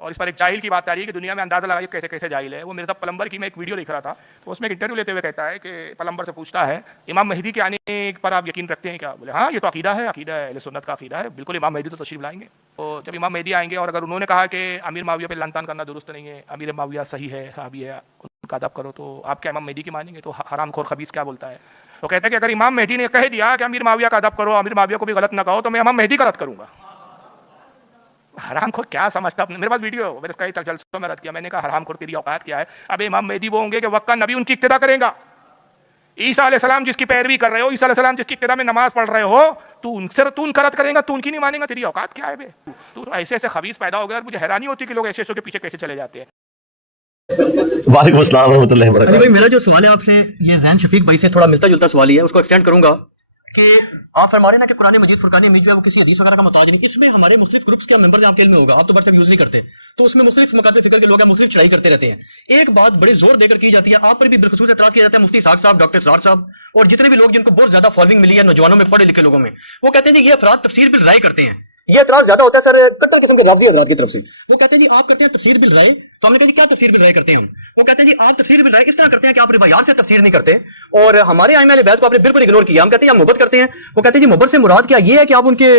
اور اس پر ایک جاہل کی بات آ رہی ہے کہ دنیا میں اندازہ لگائیے کیسے کیسے جاہل ہے. وہ مرزا پلمبر کی میں ایک ویڈیو دیکھ رہا تھا, تو اس میں ایک انٹرویو لیتے ہوئے کہتا ہے کہ پلمبر سے پوچھتا ہے امام مہدی کے آنے پر آپ یقین رکھتے ہیں کیا؟ بولے ہاں یہ تو عقیدہ ہے اہل سنت کا عقیدہ ہے, بالکل امام مہدی تو تشریف لائیں گے. تو جب امام مہدی آئیں گے اور اگر انہوں نے کہا کہ امیر معاویہ پہ لعن طعن کرنا درست نہیں ہے, امیر معاویہ صحیح ہے, صحابی ہے, ان کا ادب کرو, تو آپ کیا امام مہدی کی مانیں گے؟ تو حرام خور خبیث کیا بولتا ہے, تو کہتا ہے کہ اگر امام مہدی نے کہہ دیا کہ امیر معاویہ کا ادب کرو, امیر معاویہ کو بھی غلط نہ کہو, تو میں امام مہدی کا رد کروں گا. حرام خور کیا سمجھتا, میرے پاس ویڈیو ہے, میں نے کئی جلسوں میں رد کیا. میں نے کہا حرام خور تیری اوقات کیا ہے؟ اب امام مہدی وہ ہوں گے کہ وقت کا نبی ان کی اقتدا کرے گا. عیسیٰ علیہ السلام جس کی پیروی کر رہے ہو, عیسیٰ علیہ السلام جس کی ابتدا میں نماز پڑھ رہے ہو, تو ان کا رد کرے گا, تو ان کی نہیں مانیں گا. تیری اوقات کیا ہے بے؟ تو ایسے ایسے خبیث پیدا ہو گئے, اور مجھے حیرانی ہوتی ہے کہ لوگ ایسے ایسے کے پیچھے کیسے چلے جاتے ہیں. وعلیکم السلام ورحمۃ اللہ وبرکاتہ. بھائی میرا جو سوال ہے آپ سے, یہ ذہن شفیق بھائی سے تھوڑا ملتا جلتا سوال ہی ہے, اس کو ایکسٹینڈ کروں گا کہ آپ فرما رہے ہیں نا کہ قرآن مجید فرقان حمید جو ہے وہ کسی حدیث وغیرہ کا محتاج نہیں. اس میں ہمارے مختلف گروپس کے ممبرز آپ کے علم میں ہوگا, آپ تو واٹس ایپ یوز نہیں کرتے, تو اس میں مختلف مکاتب فکر کے لوگ ہیں, مختلف چڑھائی کرتے رہتے ہیں. ایک بات بڑے زور دے کر کی جاتی ہے, آپ پر بھی بالخصوص اعتراض کیا جاتا ہے, مفتی اسحاق صاحب, ڈاکٹر اسرار صاحب اور جتنے بھی لوگ جن کو بہت زیادہ فالوئنگ ملی ہے نوجوانوں میں, پڑھے لکھے لوگوں میں, وہ کہتے ہیں جی یہ افراد تفسیر بالرائے کرتے ہیں. یہ اعتراض زیادہ ہوتا ہے سر کٹر قسم کے لفظی حضرات کی طرف سے. وہ کہتے ہیں جی آپ کرتے ہیں تفسیر بالرائے, تو ہم نے کہا جی کیا تفسیر بالرائے کرتے ہیں ہم؟ وہ کہتے ہیں جی آپ تفسیر بالرائے اس طرح کرتے ہیں کہ آپ روایات سے تفسیر نہیں کرتے, اور ہمارے ائمہ اہل بیت کو آپ نے بالکل اگنور کیا. ہم کہتے ہیں ہم محبت کرتے ہیں. وہ کہتے ہیں جی محبت سے مراد کیا یہ ہے کہ آپ ان کے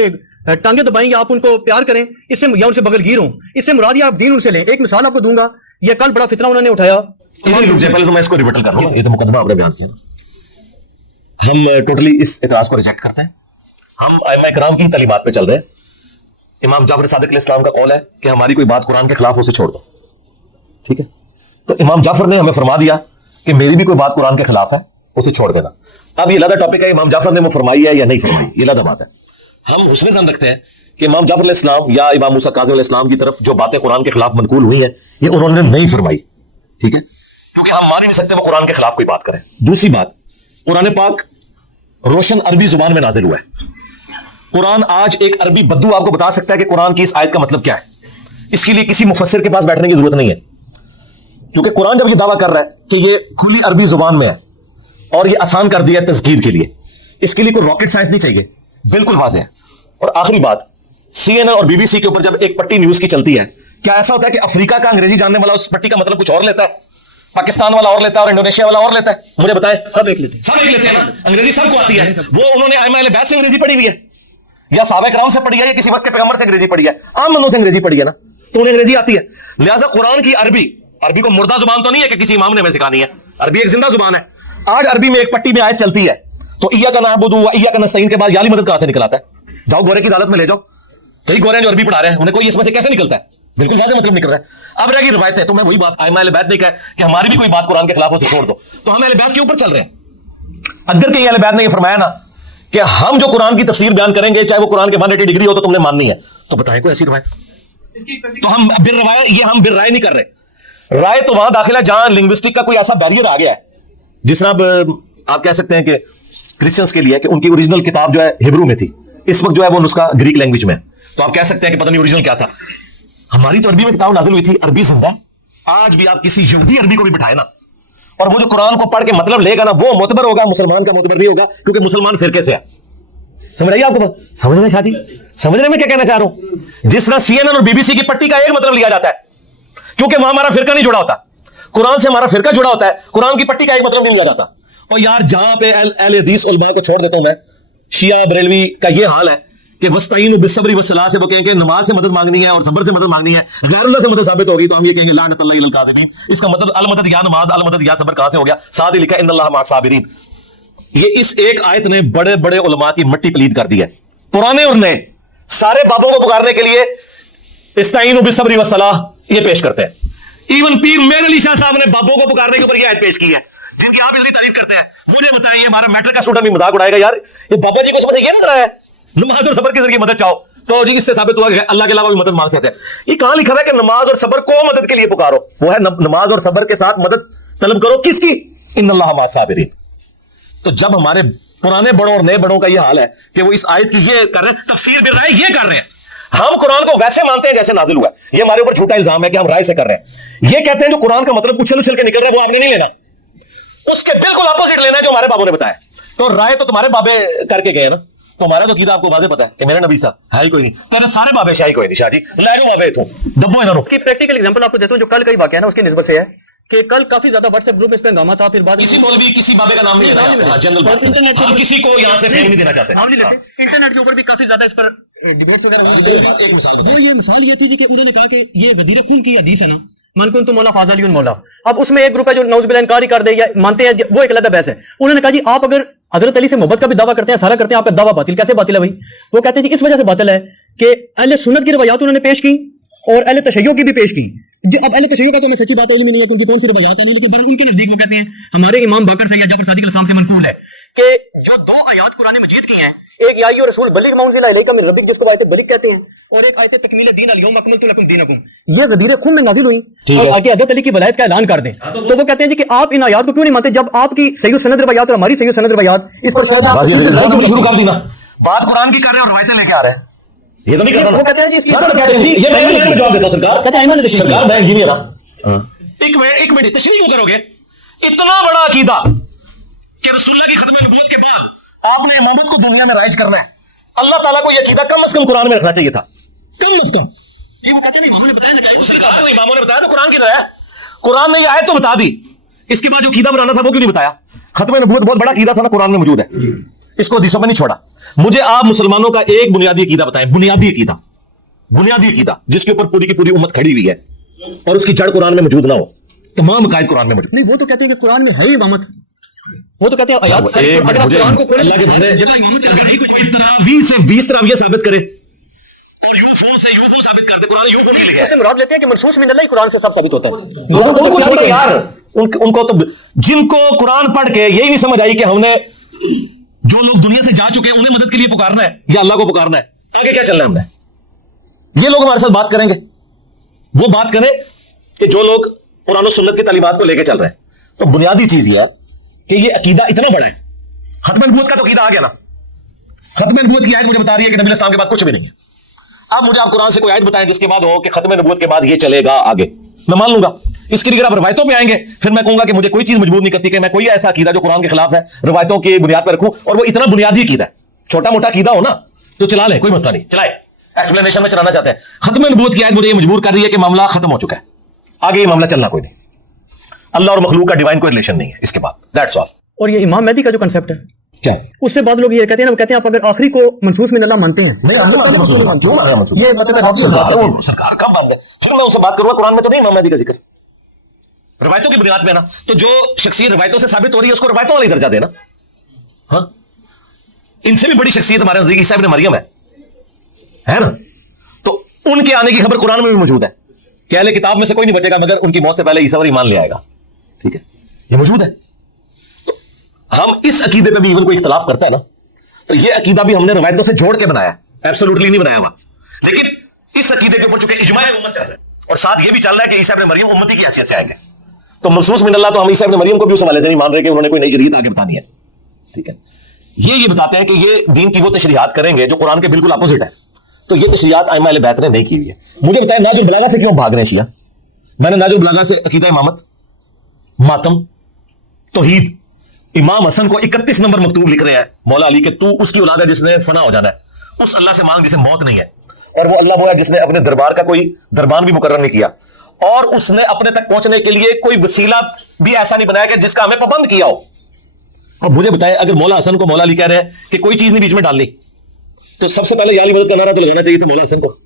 ٹانگیں دبائیں یا آپ ان کو پیار کریں, اس سے یا ان سے بغل گیر ہوں, اس سے مراد یہ آپ دین ان سے لیں. ایک مثال آپ کو دوں گا, یہ کل بڑا فتنہ انہوں نے اٹھایا. پہلے تو میں اس کو ریبٹل کر رہا ہوں, یہ تو مقدمہ آپ نے بیان کیا. ہم ٹوٹلی اس اعتراض کو ریجیکٹ کرتے ہیں. ہم ائمہ کرام کی تعلیمات پہ چل رہے ہیں. امام جعفر صادق علیہ السلام کا قول ہے کہ ہماری کوئی بات قرآن کے خلاف اسے چھوڑ دو, ٹھیک ہے. تو امام جعفر نے ہمیں فرما دیا کہ میری بھی کوئی بات قرآن کے خلاف ہے, اسے چھوڑ دینا. اب یہ علیحدہ ٹاپک ہے, امام جعفر نے وہ فرمائی ہے یا نہیں فرمائی, یہ علیحدہ بات ہے. ہم حسن ظن رکھتے ہیں کہ امام جعفر علیہ السلام یا امام موسیٰ کاظم علیہ السلام کی طرف جو باتیں قرآن کے خلاف منقول ہوئی ہیں یہ انہوں نے نہیں فرمائی, ٹھیک ہے, کیونکہ ہم مان ہی نہیں سکتے وہ قرآن کے خلاف کوئی بات کریں. دوسری بات, قرآن پاک روشن عربی زبان میں نازل ہوا ہے. قرآن آج ایک عربی بدو آپ کو بتا سکتا ہے کہ قرآن کی اس آیت کا مطلب کیا ہے. اس کے لیے کسی مفسر کے پاس بیٹھنے کی ضرورت نہیں ہے, کیونکہ قرآن جب یہ دعویٰ کر رہا ہے کہ یہ کھلی عربی زبان میں ہے اور یہ آسان کر دیا ہے تذکیر کے لیے, اس کے لیے کوئی راکٹ سائنس نہیں چاہیے, بالکل واضح ہے. اور آخری بات, سی این این اور بی بی سی کے اوپر جب ایک پٹی نیوز کی چلتی ہے, کیا ایسا ہوتا ہے کہ افریقہ کا انگریزی جاننے والا اس پٹی کا مطلب کچھ اور لیتا ہے, پاکستان والا اور لیتا ہے, اور انڈونیشیا والا اور لیتا ہے؟ مجھے بتائیں. سب ایک لیتے ہیں نا, انگریزی سب کو آتی ہے. وہ انہوں نے ائمہ اہل بیت سے انگریزی پڑھی ہوئی ہے, یا صحابہ کرام سے پڑھی ہے, یا کسی وقت کے پیغمبر سے انگریزی پڑھی ہے, عام بندوں سے انگریزی پڑھی ہے نا, تو انہیں انگریزی آتی ہے. لہٰذا قرآن کی عربی کو مردہ زبان تو نہیں ہے کہ کسی امام نے ہمیں سکھانی ہے, عربی ایک زندہ زبان ہے. آج عربی میں ایک پٹی میں آیت چلتی ہے, تو ایاک نعبد و ایاک نستعین کے بعد یا علی مدد کہاں سے نکل آتا ہے؟ جاؤ گورے کی عدالت میں لے جاؤ, کئی گورے ہیں جو عربی پڑھا رہے ہیں, انہیں کوئی اس میں سے کیسے نکلتا ہے؟ بالکل واضح مطلب نکل رہا ہے. اب رہ گئی روایتیں, تو میں وہی بات ائمہ اہل بیت نے کہا کہ ہماری بھی کوئی بات قرآن کے خلاف اسے چھوڑ دو, تو ہم اہل بیت کے اوپر چل رہے ہیں. اگر کہ اہل بیت نے یہ فرمایا نا کہ ہم جو قرآن کی تفسیر بیان کریں گے چاہے وہ قرآن کے 180 ڈگری ہو تو تم نے ماننی ہے, تو بتائیں کوئی ایسی روایت. تو ہم ہم بالرائے نہیں کر رہے. رائے تو وہاں داخل ہے جہاں لنگوسٹک کا کوئی ایسا بیریئر آ گیا ہے, جس طرح اب آپ کہہ سکتے ہیں کہ کرسچنس کے لیے کہ ان کی اوریجنل کتاب جو ہے ہبرو میں تھی, اس وقت جو ہے وہ نسخہ گریک لینگویج میں, تو آپ کہہ سکتے ہیں کہ پتہ نہیں اوریجنل کیا تھا. ہماری تو عربی میں کتاب نازل ہوئی تھی, عربی زندہ. آج بھی آپ کسی یہودی عربی کو بھی بٹھائے نا, اور وہ جو قرآن کو پڑھ کے مطلب لے گا نا, وہ معتبر ہوگا, مسلمان کا معتبر نہیں ہوگا, کیونکہ مسلمان فرقے سے ہے. سمجھ رہی ہے آپ کو بات؟ سمجھ رہے ہیں شاہ جی, سمجھنے میں کیا کہنا چاہ رہا ہوں. جس طرح سی این این اور بی بی سی کی پٹی کا ایک مطلب لیا جاتا ہے, کیونکہ وہاں ہمارا فرقہ نہیں جڑا ہوتا, قرآن سے ہمارا فرقہ جڑا ہوتا ہے, قرآن کی پٹی کا ایک مطلب نہیں لیا جاتا. اور یار جہاں پہ اہل حدیث علماء کو چھوڑ دیتا ہوں میں, شیعہ بریلوی کا یہ حال ہے کہ وستعینوا بالصبر والصلاۃ سے وہ کہیں کہ نماز سے مدد مانگنی ہے اور صبر سے مدد مانگنی ہے, غیر اللہ سے مدد ثابت ہوگی تو ہم یہ کہیں گے لعنت اللہ علی الکاذبین. اس کا مطلب المدد یا نماز, المدد یا صبر کہاں سے ہو گیا؟ ساتھ ہی لکھا ان اللہ مع الصابرین. یہ اس ایک آیت نے بڑے بڑے علماء کی مٹی پلید کر دی ہے, پرانے اور نئے سارے بابوں کو پکارنے کے لیے استعینوا بالصبر والصلاۃ یہ پیش کرتے ہیں. ایون پیر میر علی شاہ صاحب نے بابوں کو پکارنے کے اوپر یہ آیت پیش کی ہے, جن کی آپ اتنی تعریف کرتے ہیں. مجھے بتائیں, یہ ہمارا میٹرک کا اسٹوڈنٹ بھی مذاق اڑائے گا یار, یہ بابا جی کو سمجھ یہ نظر آیا ہے نماز اور صبر کے ذریعے مدد چاہو, تو جی اس سے ثابت ہوا کہ اللہ کے علاوہ بھی مدد مانگ سکتے ہیں. یہ کہاں لکھا ہے کہ نماز اور صبر کو مدد کے لیے پکارو؟ وہ ہے نماز اور صبر کے ساتھ مدد طلب کرو, کس کی؟ ان اللہ مع الصابرین. تو جب ہمارے پرانے بڑوں اور نئے بڑوں کا یہ حال ہے کہ وہ اس آیت کی یہ کر رہے ہیں, تفسیر بالرائے یہ کر رہے ہیں, ہم قرآن کو ویسے مانتے ہیں جیسے نازل ہوا ہے. یہ ہمارے اوپر جھوٹا الزام ہے کہ ہم رائے سے کر رہے ہیں. یہ کہتے ہیں جو قرآن کا مطلب اچھل اچھل کے نکل رہا ہے وہ آپ نے نہیں لینا, اس کے بالکل اپوزٹ لینا ہے جو ہمارے بابوں نے بتایا. تو رائے تو تمہارے بابے کر کے گئے نا, तुम्हारा तो कीदा आपको वाजे पता है कि मेरा नबी सा है ही कोई नहीं, तेरे सारे बाबे शाही कोई नहीं। शाह जी ले जाओ बाबे इथों दब्बो इन्हां नूं। कि प्रैक्टिकल एग्जांपल आपको देता हूं जो कल का ही वाकया है ना, उसकी निस्बत से है कि कल काफी ज्यादा व्हाट्सएप ग्रुप में इस पे हंगामा था, फिर बाद किसी मौलवी किसी बाबे का नाम नहीं लेना है, जनरल बात इंटरनेट हम किसी को यहाँ से फेम नहीं देना चाहते। नाम नहीं लेते, इंटरनेट के ऊपर भी काफी ज्यादा इस पर डिबेट्स वगैरह हुई। एक मिसाल वो ये मिसाल ये थी जी कि उन्होंने कहा कि ये गदीर खून की हदीस है ना, मन कुन तो मौला फाज़ल मौला। अब उसमें एक ग्रुप है जो नौज़ बिल्लाह इनकार ही कर दे या मानते हैं, वो एक अलग बहस है। उन्होंने कहा जी आप अगर हजरत अली से मोहब्बत का भी दावा करते हैं, सारा करते हैं, आपका दावा बातिल। कैसे बातिल है भाई? वो कहते हैं जी इस वजह से बातिल है कि अहले सुन्नत की रवायात उन्होंने पेश की और अहले तशय्युअ की भी पेश की। अब अहले तशय्युअ का तो मैं सच्ची बात इल्म नहीं है क्योंकि कौन सी रवायात है नहीं, लेकिन बहरहाल उनके नजदीक वो कहते हैं हमारे इमाम बाकर से या जफर सादिक अलैहिस्सलाम से मनकूल है कि जो दो आयात कुरान मजीद की हैं, एक या अय्युहर रसूल बल्लिग मा उनज़िला इलैका मिन रब्बिक जिसको आयत बल्लिग कहते हैं, और एक आयत तकमील दीन अल यौम अकमलतु लकुम दीनकुम, ये गदीर खून में नाजिल हुई और आगे हजरत अली की वलायत का ऐलान कर दें। तो वो कहते हैं जी कि आप इन आयात को क्यों नहीं मानते जब आपकी सही सनद रवायात और हमारी सही सनद रवायात इस पर शायद शुरू कर दी ना, बात कुरान की कर रहे हैं और रवायतें लेके आ रहे हैं, ये तो नहीं कर रहा। वो कहते हैं जी इसकी ये मैं जवाब देता हूं सरकार, कहते हैं सरकार मैं इंजीनियर हूं। एक मिनट तशरीह क्यों करोगे? इतना बड़ा अकीदा कि रसूलुल्लाह की खत्म नबूवत के बाद आपने इमामत को दुनिया में राइज करना है, अल्लाह ताला को यह अकीदा कम से कम कुरान में रखना चाहिए था, कम से कम। ये वो कहते हैं इमामों ने बताया ना, इमामों ने बताया तो कुरान की तरह है, कुरान ने ये आयत तो बता दी, इसके बाद जो अकीदा बनाना था वो क्यों नहीं बताया? खत्म नबूवत बहुत बड़ा अकीदा था ना, कुरान में मौजूद है, इसको हदीसों में नहीं छोड़ा। मुझे आप मुसलमानों का एक बुनियादी अकीदा बताएं, बुनियादी अकीदा जिसके ऊपर पूरी की पूरी उम्मत खड़ी हुई है और उसकी जड़ कुरान में मौजूद ना हो। तमाम अकायद कुरान में मौजूद नहीं, वो तो कहते हैं कि कुरान में है ही इमामत, वो तो कहते हैं आयात एक मिनट, मुझे अल्लाह के बंदे तरावी से 20 तरावियां साबित करे और यूफो से यूफो साबित कर दे, कुरान यूफो के लिए ऐसे मुराद लेते हैं कि मनसूस मिन अल्लाह ही कुरान से सब साबित होता है। उनको छोड़ो यार, उनको तो जिनको कुरान पढ़ के यही नहीं समझ आई कि हमने जो लोग दुनिया से जा चुके हैं उन्हें मदद के लिए पुकारना है या अल्लाह को पुकारना है, आगे क्या चलना है हमने। ये लोग हमारे साथ बात करेंगे, वो बात करें कि जो लोग कुरान और सुन्नत की तालीमात को लेके चल रहे हैं। तो बुनियादी चीज ये है कि ये अकीदा इतना बड़ा है, खत्म नबूवत का तो अकीदा आ गया ना, खत्म नबूवत की आयत मुझे बता रही है कि नबी इस्लाम के बाद कुछ भी नहीं है। अब मुझे आप कुरान से कोई आयत बताएं जिसके बाद हो कि खत्म नबूवत के बाद ये चलेगा आगे, मैं मान लूंगा। इसके लिए आप रवायतों पे आएंगे, फिर मैं कहूंगा कि मुझे कोई चीज मजबूर नहीं करती कि मैं कोई ऐसा अकीदा जो कुरान के खिलाफ है रवायतों की बुनियाद पर रखूं, और वो इतना बुनियादी अकीदा है। छोटा मोटा अकीदा हो ना तो चला ले, कोई मसला नहीं, चलाए, एक्सप्लेनेशन में चलाना चाहते हैं। खत्म नबूवत की आयत मुझे ये मजबूर कर रही है कि मामला खत्म हो चुका है, आगे ये मामला चलना कोई नहीं, अल्लाह और मखलूक का डिवाइन कोई रिलेशन नहीं है इसके बाद, दैट्स ऑल। और ये इमाम मेहदी का जो कंसेप्ट है क्या उससे बाद लोग ये कहते हैं ना, वो कहते हैं आप अगर आखिरी को मनसूस में अल्लाह मानते हैं, नहीं हम नहीं मानते मंसूर, क्यों माने मंसूर? ये मतलब सरकार कब बात है, फिर मैं उनसे बात करूंगा, कुरान में तो नहीं इमाम मेहदी का जिक्र, रवायतों की बुनियाद पे ना, तो जो शख्सियत रवायतों से साबित हो रही है उसको रवायतों वाला ही दर्जा देना। हाँ, इनसे भी बड़ी शख्सियत हमारे नजदीक ईसा इब्न मरियम है ना, तो उनके आने की खबर कुरान में भी मौजूद है कि अहले किताब में से कोई नहीं बचेगा मगर उनकी मौत से पहले ईसा पर ईमान ले आएगा। ठीक है, ये मौजूद है। तो हम इस अकीदे पे भी इवन कोई इख्तलाफ करता है ना, तो ये अकीदा भी हमने रवायतों से जोड़ के बनाया, एब्सोल्युटली नहीं बनाया हुआ। लेकिन इस अकीदे के ऊपर चूंकि इजमा उम्मत चल रहा है और साथ ये भी चल रहा है कि ईसा इब्न मरियम उम्मती की हैसियत से आएंगे, तो मनसूस मिन अल्लाह तो हम ईसा इब्न मरियम को भी उस हवाले से नहीं मान रहे कि उन्होंने कोई नई शरीयत आगे बतानी है। ठीक है, ये बताते हैं कि ये दीन की वो तशरीहात करेंगे जो कुरान के बिल्कुल अपोजिट है, तो ये तशरीहात आइमा अहले बैत ने नहीं की हुई है। मुझे बताएं नाजुल बलागा से क्यों भाग रहे हैं शिया? मैंने नाजुल बलागा से अकीदा इमामत, मातम, तौहीद, इमाम हसन को 31 नंबर मकतूब लिख रहे हैं मौला अली के, तू उसकी औलाद है जिसने फना हो जाना है, उस अल्लाह से मांग जिसे मौत नहीं है, और वो अल्लाह वो है जिसने अपने दरबार का कोई दरबान भी मुकर्रर नहीं किया, और उसने अपने तक पहुंचने के लिए कोई वसीला भी ऐसा नहीं बनाया कि जिसका हमें पाबंद किया हो। और मुझे बताएं अगर मौला हसन को मौला अली कह रहे हैं कि कोई चीज नहीं बीच में डालनी, तो सबसे पहले याली मदद का नारा तो लगाना चाहिए था मौला हसन को।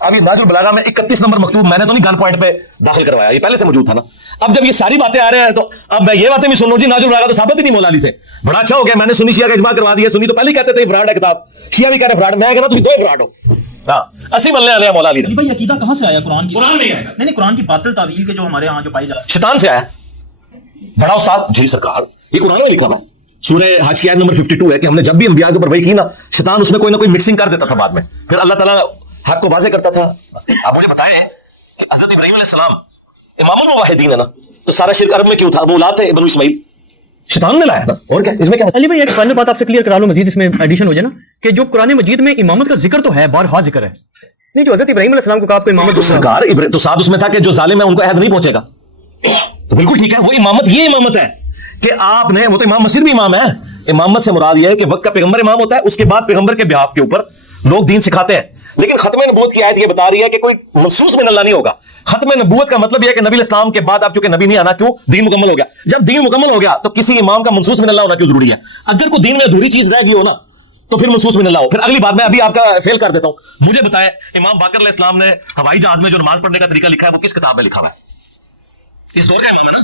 अब ये नाजुल बलागा में 31 नंबर मकतूब मैंने तो नहीं गन पॉइंट पे दाखिल करवाया, ये पहले से मौजूद था ना। अब जब ये सारी बातें आ रहे हैं तो अब मैं ये बातें भी सुन लूं जी, नाजुल बलागा तो साबित ही नहीं मौला अली से, बड़ा अच्छा हो गया, मैंने सुन्नी शिया का इजमा करवा दिया। सुन्नी तो पहले ही कहते थे फ्रॉड है किताब, शिया भी कह रहे फ्रॉड, मैं कह रहा तुम दो फ्रॉड हो। हाँ, असी मल्ले आने मौला अली भाई अकीदा कहां से आया? कुरान की? कुरान में आया। नहीं कुरान की बातिल तावील के जो हमारे यहाँ जो पाई जाती है, शैतान से आया। बड़ा उस्ताद जी सरकार, ये कुरान में लिखा हुआ है, सूरह हज की आयत नंबर 52 है कि हमने जब भी अंबिया के ऊपर वही की ना, शैतान उसमें कोई ना कोई मिक्सिंग कर देता था बाद में, फिर अल्लाह ताला हक को वाज़ेह करता था। आप मुझे बताएं कि हजरत इब्राहीम अलैहिस्सलाम इमामुल मुवाहिदीन है ना, तो सारा शिर्क अरब में क्यों था? वो औलाद थे इब्न इस्माइल, शैतान ने लाया ना, और क्या इसमें क्या? अली भाई एक फाइनल बात आपसे क्लियर करा लो, मजीद इसमें एडिशन हो जाए ना, कि जो कुरान मजीद में इमामत का जिक्र तो है, बारहा जिक्र है, नहीं जो हजरत इब्राहीम अलैहिस्सलाम को कहा आपको इमामत तो सरकार तो साथ उसमें था कि जो जालिम है उनको अहद नहीं पहुंचेगा, तो बिल्कुल ठीक है, वो इमामत ये इमामत है कि आपने, वो तो इमाम मस्जिद भी इमाम है, इमामत से मुराद यह है कि वक्त का पैगंबर इमाम होता है, उसके बाद पैगंबर के बिहाफ के ऊपर लोग दीन सिखाते हैं। लेकिन खत्म नबूवत की आयत ये बता रही है कि कोई महसूस में अल्लाह नहीं होगा। खत्म नबूवत का मतलब यह है कि नबी इस्लाम के बाद आप चूंकि नबी नहीं आना, क्यों? दीन मुकम्मल हो गया। जब दीन मुकम्मल हो गया तो किसी इमाम का मनसूस में अल्लाह होना क्यों जरूरी है? अगर कोई दीन में अधूरी चीज रह गई हो ना तो फिर मनसूस में अल्लाह हो। फिर अगली बात मैं अभी आपका फेल कर देता हूं। मुझे बताएं, इमाम बाकर अलैहिस्सलाम ने हवाई जहाज में जो नमाज पढ़ने का तरीका लिखा है वो किस किताब में लिखा हुआ है? इस दौर का इमाम है ना,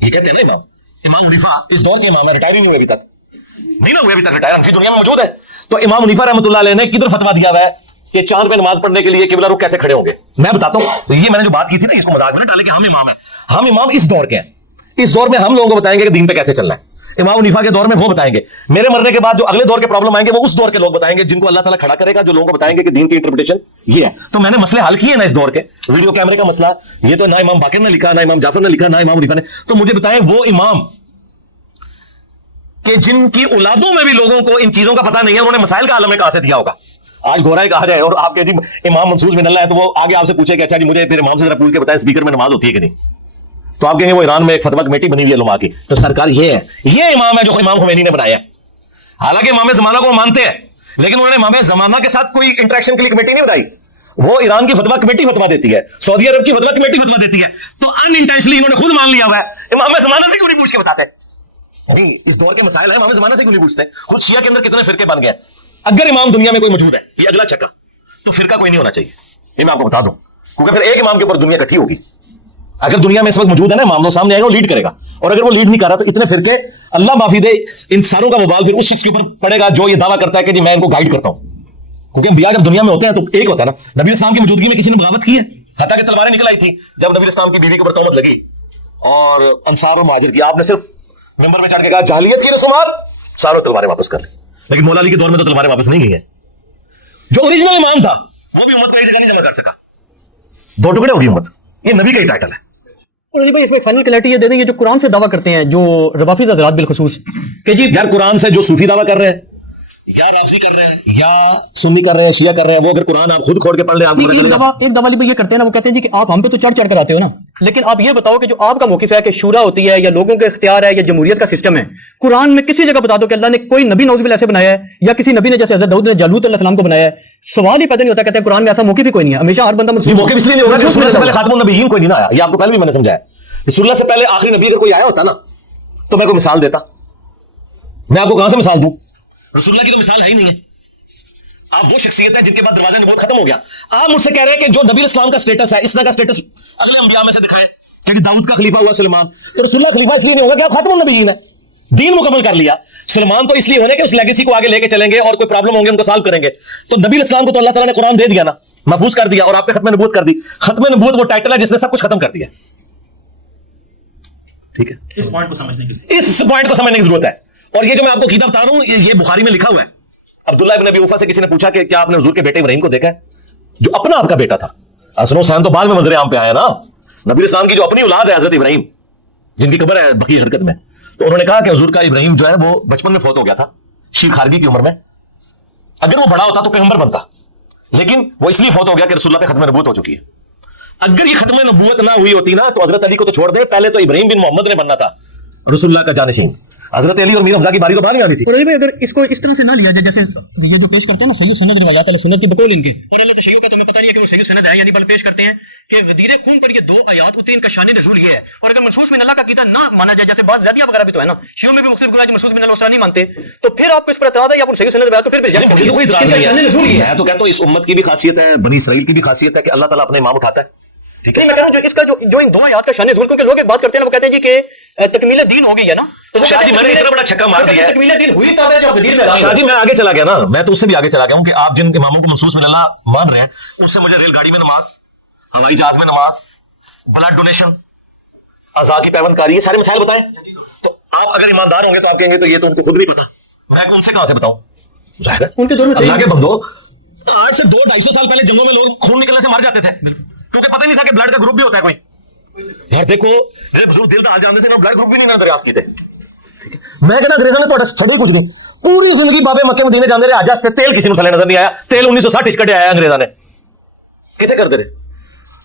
ये कहते हैं ना इमाम हनीफा इस दौर के इमाम है, रिटायर नहीं हुए अभी तक, नहीं ना हुए अभी तक रिटायर, हम दुनिया में मौजूद है। तो इमाम हनीफा रहमतुल्लाह अलैह ने किधर फतवा दिया हुआ है कि चांद पे नमाज पढ़ने के लिए किबला रुख कैसे खड़े होंगे? मैं बताता हूं। तो ये मैंने जो बात की थी ना, इसको मजाक में डाले कि हम इमाम है, हम इमाम इस दौर के हैं। इस दौर में हम लोगों को बताएंगे कि दीन पे कैसे चलना है। इमाम हनीफा के दौर में वो बताएंगे, मेरे मरने के बाद जो अगले दौर के प्रॉब्लम आएंगे वो उस दौर के लोग बताएंगे, जिनको अल्लाह ताला खड़ा करेगा, जो लोगों को बताएंगे कि दीन की इंटरप्रिटेशन ये है। तो मैंने मसले हल किए ना इस दौर के, वीडियो कैमरे का मसला ये तो ना इमाम बाकर ने लिखा, ना इमाम जाफर ने लिखा, ना इमाम हनीफा ने। तो मुझे बताएं वो इमाम कि जिनकी औलादों में भी लोगों को इन चीजों का पता नहीं है, उन्होंने मसाइल का आलम कहां से दिया होगा? आज घोड़ा कहा जाए और आपके जी इमाम मनसूस में अल्लाह है, तो वो आगे आपसे पूछे कि अच्छा जी मुझे फिर इमाम से जरा पूछ के बताएं स्पीकर में नमाज होती है कि नहीं? तो आप कहेंगे वो ईरान में एक फतवा कमेटी बनी हुई है लुमा की। तो सरकार ये है, ये इमाम है जो इमाम खुमैनी ने बनाया। हालांकि इमाम जमाना को मानते हैं, लेकिन उन्होंने इमाम जमाना के साथ कोई इंटरेक्शन के लिए कमेटी नहीं बनाई। वो ईरान की फतवा कमेटी फतवा देती है, सऊदी अरब की फतवा कमेटी फतवा देती है। तो अनइंटेंशनली इन्होंने खुद मान लिया हुआ है, इमाम जमाना से क्यों नहीं पूछ के बताते? अभी इस दौर के मसाइल है, इमाम जमाना से क्यों नहीं पूछते? खुद शिया के अंदर कितने फिरके बन गए। अगर इमाम दुनिया में कोई मौजूद है, ये अगला चक्का, तो फिरका कोई नहीं होना चाहिए, ये मैं आपको बता दूं, क्योंकि फिर एक इमाम के ऊपर दुनिया इकट्ठी होगी। अगर दुनिया में इस वक्त मौजूद है ना मामलों सामने आएगा, वो लीड करेगा, और अगर वो लीड नहीं कर रहा तो इतने फिरके, अल्लाह माफी दे, इन सारों का बवाल फिर उस शख्स के ऊपर पड़ेगा जो ये दावा करता है कि जी मैं इनको गाइड करता हूं। क्योंकि अंबिया जब दुनिया में होते हैं तो एक होता है ना, नबी इस्लाम की मौजूदगी में किसी ने बगावत की है, हत्ता कि तलवारें निकल आई थी जब नबी इस्लाम की बीवी के ऊपर तहमत लगी और अंसार और मुहाजिर की, आपने सिर्फ मेंबर में चढ़ के कहा जाहिलियत की रसूमात, सारों तलवारें वापस कर ली। लेकिन मौला अली के दौर में तो तलवारें वापस नहीं गई हैं। जो ओरिजिनल इमाम था वो भी उम्मत को ऐसे नहीं कर सका, दो टुकड़े होगी उम्मत। ये नबी का ही टाइटल है। और अली भाई इसमें फाइनल क्लैरिटी ये दे दें, ये जो कुरान से दावा करते हैं जो रवाफिज हज़रात बिलखुसूस कि जी यार कुरान से जो सूफी दावा कर रहे हैं या राफजी कर रहे हैं या सुन्नी कर रहे हैं, शिया कर रहे हैं, वो अगर कुरान आप खुद खोल के पढ़ ले आपको एक दवा ये करते हैं ना, वो कहते हैं जी कि आप हम पे तो चढ़ चढ़ कर आते हो ना, लेकिन आप ये बताओ कि जो आपका मौकिफ है कि शूरा होती है या लोगों के इख्तियार है या जमहूरियत का सिस्टम है, कुरान में किसी जगह बता दो कि अल्लाह ने कोई नबी नौज़ुबिल्लाह ऐसे बनाया है या किसी नबी ने जैसे हज़रत दाऊद ने जालूत अलैहिस्सलाम को बनाया है। सवाल ही पैदा नहीं होता, कहते हैं कुरान में ऐसा मौकिफ ही कोई नहीं है, हमेशा हर बंदा मौकिफ इसलिए नहीं होगा कि रसूलुल्लाह से पहले खातमुन नबीयीन कोई नहीं आया। ये आपको पहले भी मैंने समझाया, रसूलुल्लाह से पहले आखिरी नबी अगर कोई आया होता ना तो मैं कोई मिसाल देता। मैं आपको कहां से मिसाल दूं? रसूलुल्लाह की तो मिसाल है ही नहीं है। आप वो शख्सियत है जिनके बाद दरवाजा नबूवत खत्म हो गया। आप मुझसे कह रहे हैं कि जो नबी इस्लाम का स्टेटस है, इस तरह का स्टेटस अगले अंबिया में से दिखाएं कि दाऊद का खलीफा हुआ सुलेमान, तो रसूलुल्लाह खलीफा इसलिए नहीं होगा कि आप खातमुन नबीयीन है, दीन मुकम्मल कर लिया। सुलेमान तो इसलिए होने कि उस लेगेसी को आगे लेके चलेंगे और कोई प्रॉब्लम होंगे उनको सॉल्व करेंगे। तो नबी इस्लाम को तो अल्लाह ताला ने कुरान दे दिया ना, महफूज कर दिया, और आप पे खत्म नबूवत कर दी। खत्म नबूवत वो टाइटल है जिसने सब कुछ खत्म कर दिया। ठीक है, इस पॉइंट को समझने की जरूरत है। और ये जो मैं आपको कीदा बता रहा हूं ये बुखारी में लिखा हुआ है। अब्दुल्लाह इब्न अबी औफा से किसी ने पूछा कि क्या आपने हुजूर के बेटे इब्राहिम को देखा है, जो अपना आपका बेटा था। हसन हुसैन तो बाद में मंजर आम पे आया ना, नबी इस्लाम की जो अपनी औलाद है हजरत इब्राहिम, जिनकी कब्र है बकी हरकत में। तो उन्होंने कहा कि हुजूर का इब्राहिम जो है वो बचपन में फौत हो गया था, शीर खारगी की उम्र में। अगर वो बड़ा होता तो पैगंबर बनता, लेकिन वो इसलिए फौत हो गया कि रसूलुल्लाह पे खत्म नबूवत हो चुकी है। अगर ये खत्म नबूवत ना हुई होती ना तो हजरत अली को तो छोड़ दे, पहले तो इब्राहिम बिन मोहम्मद ने बनना था रसूलुल्लाह का जानशीन। हजरत अली और मीर हमजा की बारी तो बाद में आनी थी। और भाई अगर इसको इस तरह से ना लिया जाए जैसे ये जो पेश करते हैं ना सही सुन्नत रिवायात है, सुन्नत की बकौल इनके, और अल्लाह तशय्युअ का तुम्हें पता नहीं है कि वो सही सुन्नत है यानी बल पेश करते हैं कि वजीर खून पर ये दो आयात होती हैं, इनका शान नज़ूल ये है। और अगर मनसूस में अल्लाह का कीदा ना माना जाए, जैसे बात ज़ियादिया वगैरह भी तो है ना, शियों में भी मुख्तलिफ गुनाह मनसूस में अल्लाह नहीं मानते, तो फिर आपको इस पर एतराज़ है या सही सुन्नत रिवायात, तो फिर मुझे तो कोई इतराज़ नहीं है। मैं तो कहता हूं इस उम्मत की भी खासियत है, बनी इसराइल की भी खासियत है कि अल्लाह ताला अपने इमाम उठाता है। ठीक है, मैं कह रहा हूं इसका जो इन दो आयात का शान नज़ूल, क्योंकि लोग एक बात करते हैं ना, वो कहते हैं जी कि तकमील दीन हो गई है ना, तो शाजी मैंने इतना बड़ा छक्का मार दिया है। तकमील दीन हुई तब है जो हदीस में शाजी मैं आगे चला गया ना, मैं तो उससे भी आगे चला गया हूं कि आप जिन इमामों को मनसूस में अल्लाह मान रहे हैं, उससे मुझे रेलगाड़ी में नमाज, हवाई जहाज में नमाज, ब्लड डोनेशन, अज़ा की पैबंदकारी, ये सारे मसाइल बताएं। तो आप अगर ईमानदार होंगे तो आप कहेंगे तो ये तो उनको खुद नहीं पता, मैं उनसे कहां से बताऊं? जाहिर है उनके दौर में अल्लाह के बंदो, आज से 200-250 साल पहले जंगलों में लोग खून निकलने से मर जाते थे, क्योंकि पता ही नहीं था कि ब्लड का ग्रुप भी होता है कोई। यार देखो मेरे बुजुर्ग दिल दा जानते से ना ब्लड ग्रुप भी नहीं दरियाफ्त कीते। मैं कहना अंग्रेजों ने तो छड़ी कुछ नहीं, पूरी जिंदगी बाबे मक्के मदीने जाते रहे, आज हस्ते तेल किसी को थले नजर नहीं आया। तेल 1960 कटे आया अंग्रेजा ने, कितने करते रहे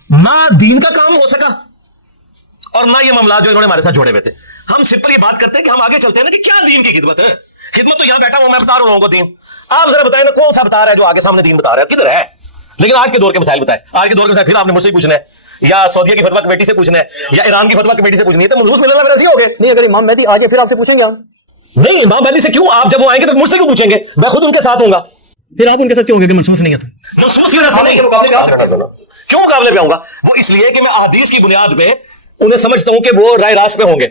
ना दीन का काम हो सका और ना ये मामला जो इन्होंने हमारे साथ जोड़े हुए थे। ہم سمپل یہ بات کرتے ہیں کہ ہم آگے چلتے ہیں نا کہ کیا دین کی خدمت ہے. خدمت تو یہاں بیٹھا ہوں میں بتا رہا ہوں لوگوں کو دین. آپ ذرا بتائیں نا کون سا بتا رہا ہے جو آگے سامنے دین بتا رہا ہے, کدھر ہے؟ لیکن آج کے دور کے مسائل بتائیں. آج کے دور کے مسائل پھر آپ نے مجھ سے پوچھنا ہے یا سعودیہ کی فتویٰ کمیٹی سے پوچھنا ہے یا ایران کی فتویٰ کمیٹی سے پوچھنی ہے, تو منظور ملنا پھر ایسے ہو گئے. نہیں اگر امام مہدی آگے پھر آپ سے پوچھیں گے ہم. نہیں امام مہدی سے کیوں, آپ جب وہ آئیں گے تو مجھ سے کیوں پوچھیں گے, میں خود ان کے ساتھ ہوں گا. پھر آپ ان کے ساتھ کیوں گے کہ محسوس نہیں ہے تو محسوس کی وجہ سے نہیں, کیوں مقابلے پہ آؤں گا؟ وہ اس لیے کہ میں احادیث کی بنیاد پہ انہیں سمجھتا ہوں کہ وہ رائے راست پہ ہوں گے.